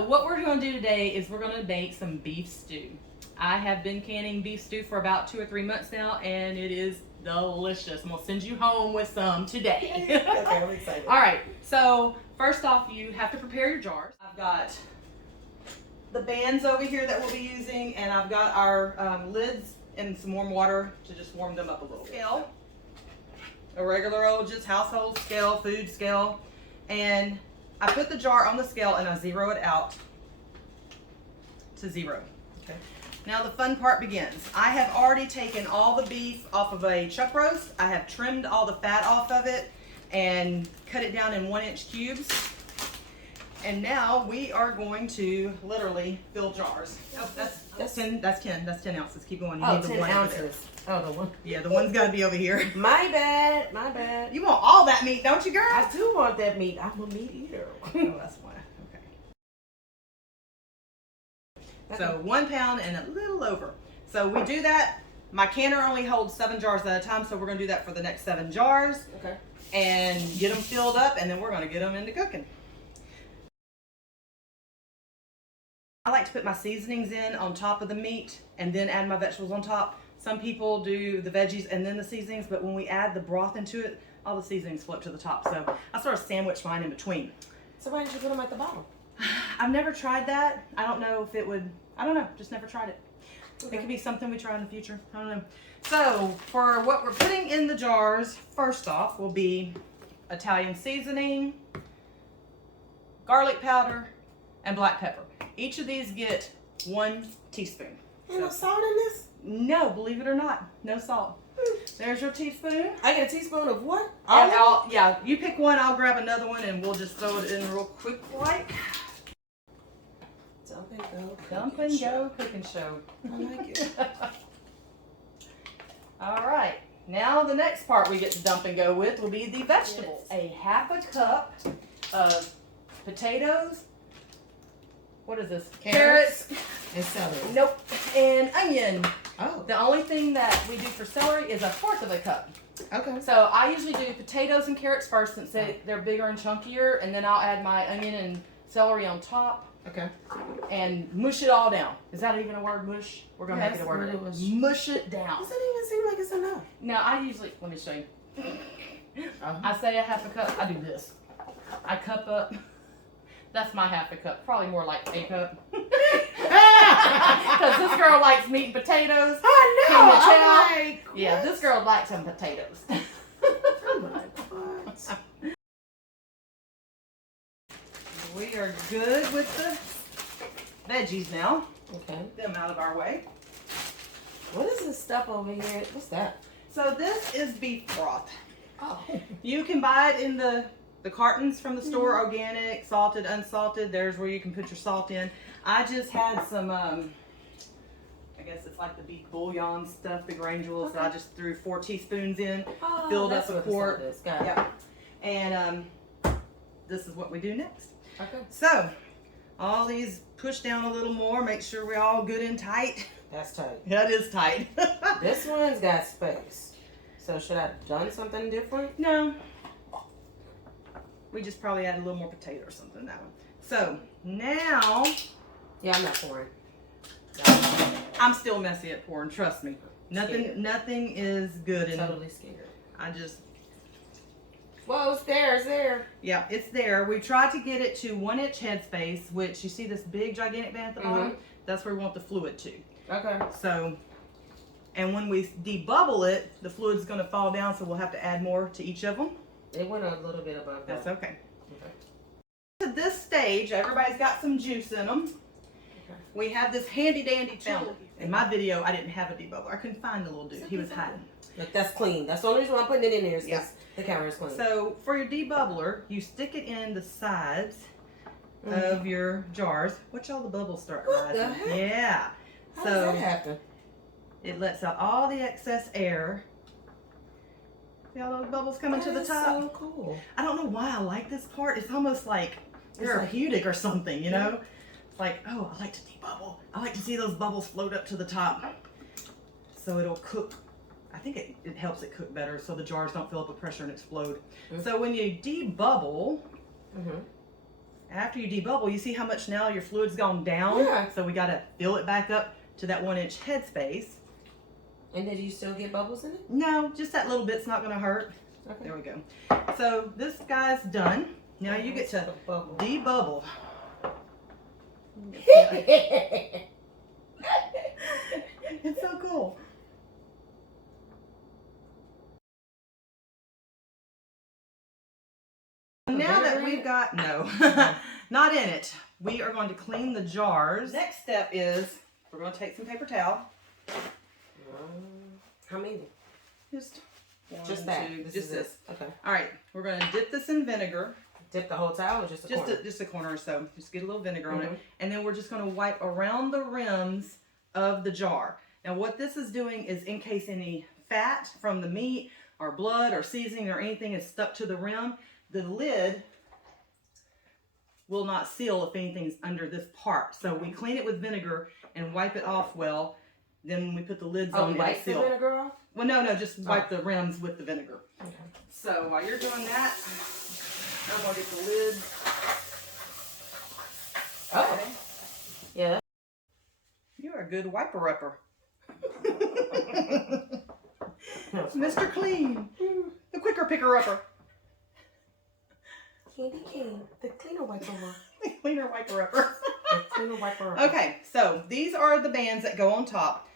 So what we're going to do today is we're going to make some beef stew. I have been canning beef stew for about 2 or 3 months now, and it is delicious. I'm going to send you home with some today. Okay, I'm excited. All right, so first off, you have to prepare your jars. I've got the bands over here that we'll be using, and I've got our lids in some warm water to just warm them up a little. Scale, a regular old just household scale, food scale, and I put the jar on the scale and I zero it out to 0. Okay. Now the fun part begins. I have already taken all the beef off of a chuck roast. I have trimmed all the fat off of it and cut it down in 1-inch cubes. And now we are going to literally fill jars. Oh, that's 10 ounces. Keep going. You need the 10 one over there. ounces. Oh, the one. Yeah, the one's got to be over here. My bad. My bad. You want all that meat, don't you, girl? I do want that meat. I'm a meat eater. Oh, that's why. Okay. So 1 pound and a little over. So we do that. My canner only holds 7 jars at a time, so we're going to do that for the next 7 jars. Okay. And get them filled up, and then we're going to get them into cooking. I like to put my seasonings in on top of the meat and then add my vegetables on top. Some people do the veggies and then the seasonings, but when we add the broth into it, all the seasonings float to the top. So I sort of sandwich mine in between. So why didn't you put them at the bottom? I've never tried that. I don't know if it would, I don't know, just never tried it. Okay. It could be something we try in the future. I don't know. So for what we're putting in the jars, first off will be Italian seasoning, garlic powder, and black pepper. Each of these get 1 teaspoon. Ain't no salt in this? No, believe it or not, no salt. There's your teaspoon. I get a teaspoon of what? Yeah, you pick one, I'll grab another one, and we'll just throw it in real quick like. Dump and go. Dump and go cooking show. I like it. All right, now the next part we get to dump and go with will be the vegetables. Yes. A 1/2 cup of potatoes. What is this? Carrots. And celery. Nope. And onion. Oh. The only thing that we do for celery is 1/4 cup. Okay. So I usually do potatoes and carrots first since they're bigger and chunkier, and then I'll add my onion and celery on top. Okay. And mush it all down. Is that even a word, mush? We're going to make it a word. Mush it down. Does it even seem like it's enough? No, I usually, let me show you. Uh-huh. I say a 1/2 cup, I do this. I cup up. That's my 1/2 cup. Probably more like a cup. Because this girl likes meat and potatoes. I know. Like, yeah, this girl likes some potatoes. I'm like, what? We are good with the veggies now. Okay. Get them out of our way. What is this stuff over here? What's that? So this is beef broth. Oh. You can buy it in the cartons from the store, organic, salted, unsalted. There's where you can put your salt in. I just had some, I guess it's like the beef bouillon stuff, the granules. Okay. I just threw 4 teaspoons in, Oh, filled up a quart. Got it. Yeah. And this is what we do next. Okay. So, all these push down a little more, make sure we're all good and tight. That's tight. That is tight. This one's got space. So should I have done something different? No. We just probably add a little more potato or something in that one. So, now, Yeah, I'm not pouring. I'm still messy at pouring, trust me. Nothing is good. Totally scared. I just, Whoa, it's there, it's there. yeah, it's there. We tried to get it to 1-inch headspace, which you see this big gigantic band at the bottom? That's where we want the fluid to. Okay. So, and when we debubble it, the fluid's gonna fall down, so we'll have to add more to each of them. It went a little bit above that. That's okay. Okay. To this stage, everybody's got some juice in them. Okay. We have this handy dandy tool. In my video, I didn't have a debubbler. I couldn't find the little dude. He was hiding. Look, that's clean. That's the only reason why I'm putting it in there is Yeah. the counter is clean. So for your debubbler, you stick it in the sides of your jars. Watch all the bubbles start What the rising. heck? Yeah. How does that happen? It lets out all the excess air. See all those bubbles coming to the top? So cool. I don't know why I like this part. It's almost like therapeutic or something, you know? It's like, oh, I like to debubble. I like to see those bubbles float up to the top. So it'll cook. I think it helps it cook better so the jars don't fill up with pressure and explode. So when you debubble, After you debubble, you see how much now your fluid's gone down? Yeah. So we gotta fill it back up to that 1-inch headspace. And did you still get bubbles in it? No, just that little bit's not gonna hurt. Okay. There we go. So this guy's done. Now you get to debubble. It's so cool. Now that we've got, no, not in it, we are going to clean the jars. Next step is we're going to take some paper towel. How many? Just one, Just that. two, This just is this. it. Okay. All right, we're going to dip this in vinegar. Dip the whole towel or just a corner? Just a corner or so. Just get a little vinegar on it. And then we're just going to wipe around the rims of the jar. Now what this is doing is in case any fat from the meat or blood or seasoning or anything is stuck to the rim, the lid will not seal if anything's under this part. So we clean it with vinegar and wipe it off well. Then when we put the lids on, wipe the vinegar off? Well, no, just wipe the rims with the vinegar. Okay. So while you're doing that, I'm gonna get the lid. Oh. Okay. Yeah. You're a good wiper-upper. Mr. Clean, the quicker picker-upper. Kandi Kane, the cleaner wiper-upper. The cleaner wiper-upper. The cleaner wiper-upper. Okay, so these are the bands that go on top.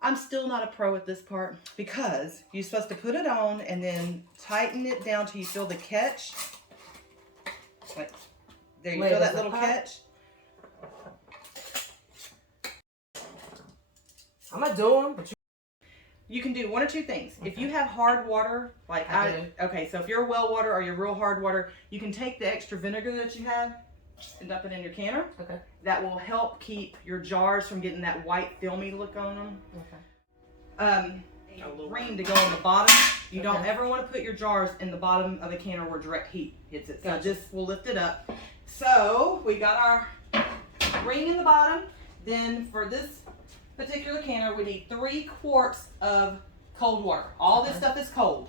I'm still not a pro at this part because you're supposed to put it on and then tighten it down till you feel the catch. Like, there you feel that little catch. I'm not doing, but you can do one or two things. Okay. If you have hard water, like okay, so if you're well water or you're real hard water, you can take the extra vinegar that you have and dump it in your canner. Okay. That will help keep your jars from getting that white filmy look on them. Okay. A ring to go on the bottom. You don't ever want to put your jars in the bottom of a canner where direct heat hits it. So just we'll lift it up. So we got our ring in the bottom. Then for this particular canner, we need 3 quarts of cold water. All this stuff is cold.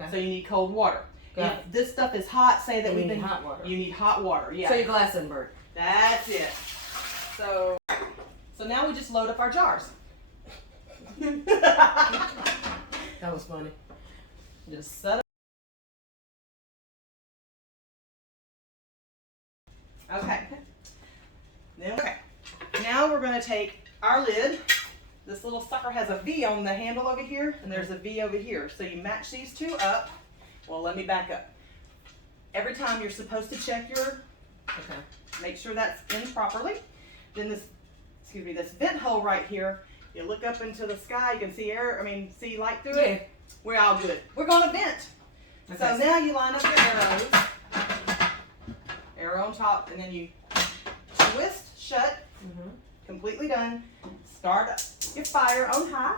Okay. So you need cold water. If this stuff is hot, say that you need hot water. You need hot water, yeah. So your glass doesn't burn. That's it. So now we just load up our jars. That was funny. Just set up. Okay. Okay. Now we're going to take our lid. This little sucker has a V on the handle over here, and there's a V over here. So you match these two up. Well, let me back up. Every time you're supposed to check your, make sure that's in properly. Then this vent hole right here, you look up into the sky, you can see see light through it. We're all good. We're going to vent. Okay. So now you line up your arrows. Arrow on top, and then you twist shut. Completely done. Start your fire on high.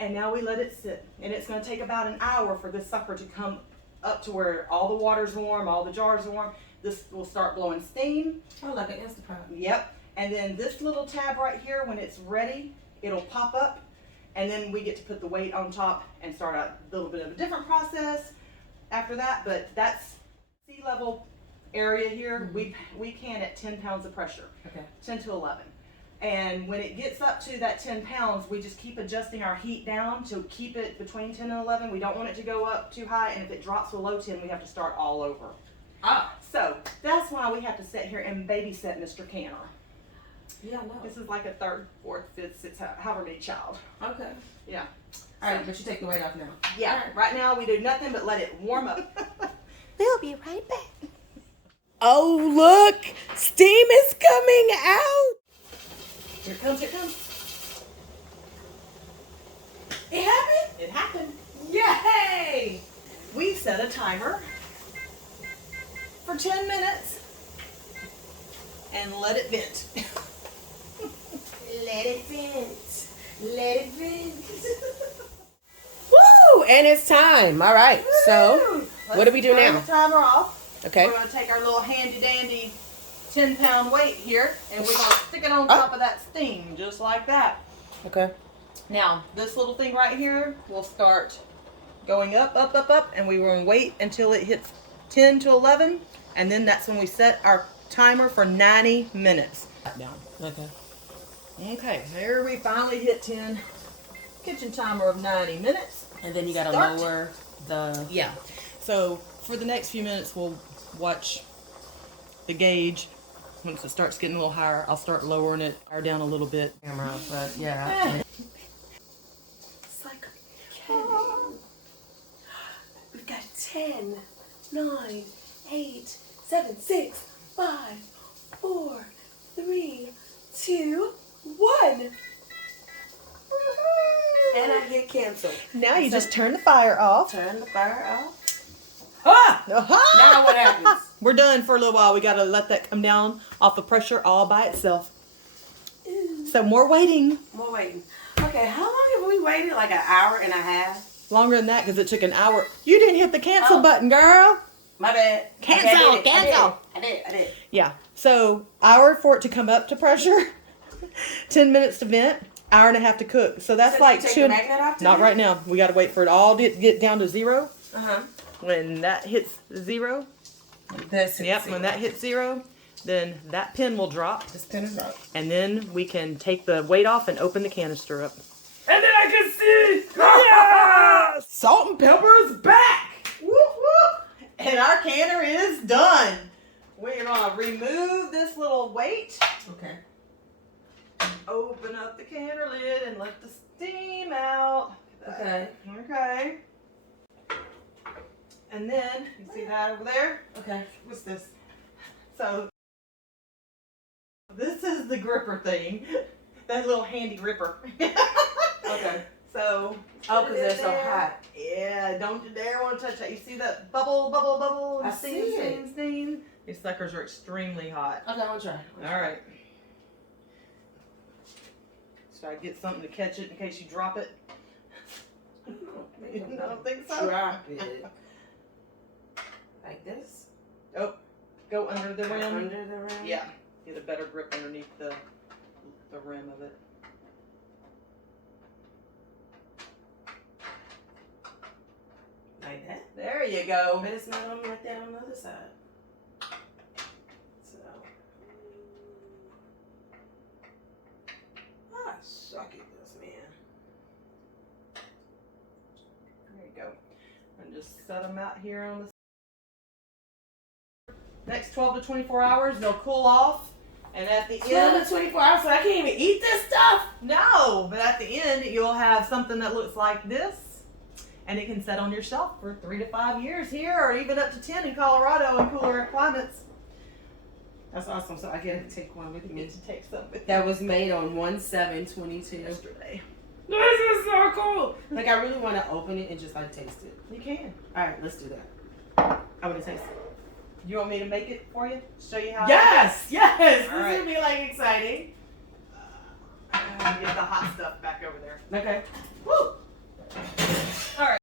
And now we let it sit. And it's going to take about an hour for this sucker to come up to where all the water's warm, all the jars are warm. This will start blowing steam. Oh, like an Instapot. Yep. And then this little tab right here, when it's ready, it'll pop up. And then we get to put the weight on top and start a little bit of a different process after that. But that's sea level area here. We can at 10 pounds of pressure. Okay. 10 to 11. And when it gets up to that 10 pounds, we just keep adjusting our heat down to keep it between 10 and 11. We don't want it to go up too high, and if it drops below 10, we have to start all over. So that's why we have to sit here and babysit Mr. Canner. Yeah, I know. This is like a 3rd, 4th, 5th, 6th, however many child. Okay. Yeah. All right, but you take the weight off now. Yeah. Right now we do nothing but let it warm up. We'll be right back. Oh, look! Steam is coming out! Here it comes, here it comes. It happened? It happened. Yay! We set a timer for 10 minutes and let it vent. Let it vent. Let it vent. Woo! And it's time. All right. Woo-hoo. So, what do we do now? Turn the timer off. Okay. We're going to take our little handy dandy 10-pound weight here, and we're going to stick it on top of that steam, just like that. Okay. Now, this little thing right here will start going up, up, up, up, and we will wait until it hits 10 to 11, and then that's when we set our timer for 90 minutes. Down. Okay. Okay, here we finally hit 10. Kitchen timer of 90 minutes. And then you gotta Start. lower the. Yeah. So for the next few minutes, we'll watch the gauge. Once it starts getting a little higher, I'll start lowering it down a little bit. Camera, but yeah. It's like a cannon. We've got 10, 9, 8, 7, 6, 5, 4, 3, 2, 1. And I hit cancel. Now you just turn the fire off. Turn the fire off. Ah! Aha! Now what happens? We're done for a little while. We gotta let that come down off the pressure all by itself. So more waiting. More waiting. Okay, how long have we waited? Like an hour and a half? Longer than that because it took an hour. You didn't hit the cancel Oh. button, girl. My bad. Cancel, Okay, I did it. cancel. I did. Yeah. So hour for it to come up to pressure, 10 minutes to vent, hour and a half to cook. So that's So like you take two. the magnet off Not today? right now. We gotta wait for it all to get down to 0. Uh-huh. When that hits 0, This yep. When that hits 0, then that pin will drop, This pin is up. and then we can take the weight off and open the canister up. And then I can see. Yeah! Salt and pepper is back. Whoop whoop! And our canner is done. We're gonna remove this little weight. Okay. Open up the canner lid and let the steam out. Okay. Okay. And then, you see that over there? Okay. What's this? So, this is the gripper thing. That little handy gripper. Okay. So. Oh, because they're so there. hot. Yeah, don't you dare want to touch that. You see that bubble, bubble, bubble? I Steam, see it. steam, steam. These suckers are extremely hot. Okay, I'm gonna try. All right. Should I get something to catch it in case you drop it? You don't think so? Drop it. Like this? Oh, go under the rim. Under the rim? Yeah, get a better grip underneath the rim of it. Like that? There you go. But it's not on like that on the other side. So. I suck at this, man. There you go. And just set them out here on the next 12 to 24 hours. They'll cool off, and at the 12 end, to 24 hours, so I can't even eat this stuff? no, but at the end you'll have something that looks like this, and it can set on your shelf for 3 to 5 years here, or even up to 10 in Colorado in cooler climates. That's awesome. So I get to take one with You me. get to take some with That was made on 1/7/22. you yesterday. This is so cool. Like I really want to open it and just like taste it. You can. All right, let's do that. I want to taste it. You want me to make it for you? Show you how? Yes. This All right. will be like exciting. Get the hot stuff back over there. Okay. Woo! All right.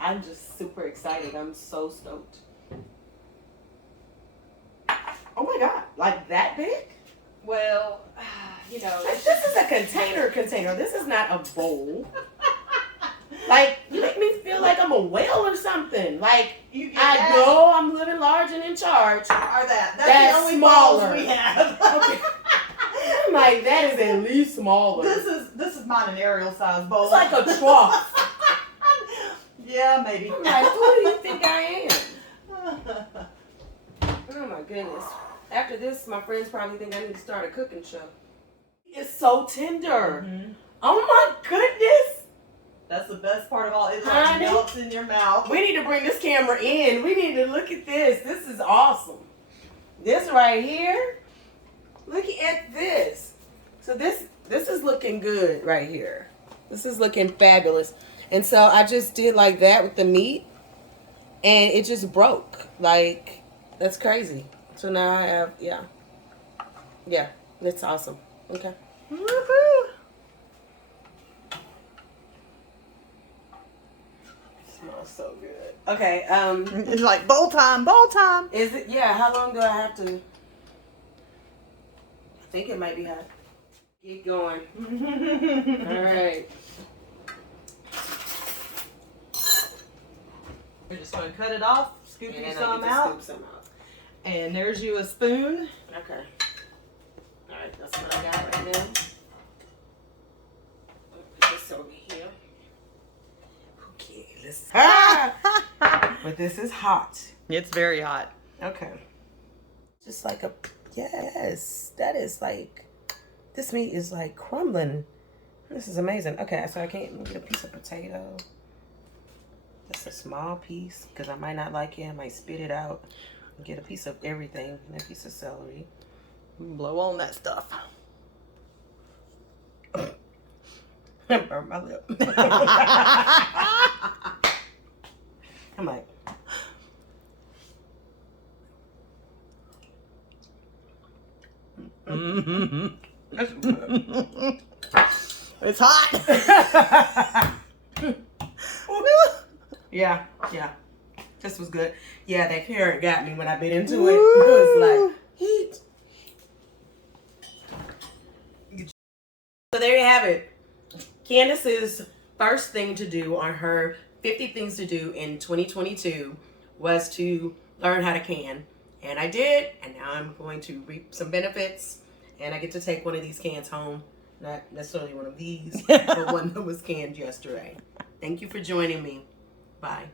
I'm just super excited. I'm so stoked. Oh my god! Like that big? Well, you know, Like, this is a container. This is not a bowl. Like you make me feel like I'm a whale or something. Like you get I that, know I'm living large and in charge. Or that. That's That's the only smaller. balls we have. Okay. I'm like that is at least smaller. This is mine an Ariel size bowl. It's like a trough. Yeah, maybe. I'm like, who do you think I am? Oh my goodness. After this, my friends probably think I need to start a cooking show. It's so tender. Mhm. Oh my goodness. That's the best part of all. It Honey. like melts in your mouth. We need to bring this camera in. We need to look at this. This is awesome. This right here. Look at this. So this is looking good right here. This is looking fabulous. And so I just did like that with the meat. And it just broke. Like, that's crazy. So now I have, yeah. Yeah, that's awesome. Okay. Woohoo! Smells so good. Okay, It's like bowl time, bowl time. is it, yeah, how long do I have to? I think it might be hot. Keep going. All right. We're just gonna cut it off, scoop And you then I some get to out, scoop some out. and there's you a spoon. Okay. All right, that's what I got right now. Put this over here. Okay, let's. But this is hot. It's very hot. Okay. Just like a, yes, that is like, this meat is like crumbling. This is amazing. Okay, so I can't get a piece of potato. Just a small piece, because I might not like it. I might spit it out. Get a piece of everything, and a piece of celery. Blow on that stuff. Burn my lip. I'm like, that's good. It's hot. Yeah. This was good. Yeah, that carrot got me when I bit into it. It was like heat. So there you have it. Candace's first thing to do on her 50 things to do in 2022 was to learn how to can. And I did, and now I'm going to reap some benefits. And I get to take one of these cans home. Not necessarily one of these, but one that was canned yesterday. Thank you for joining me. Bye.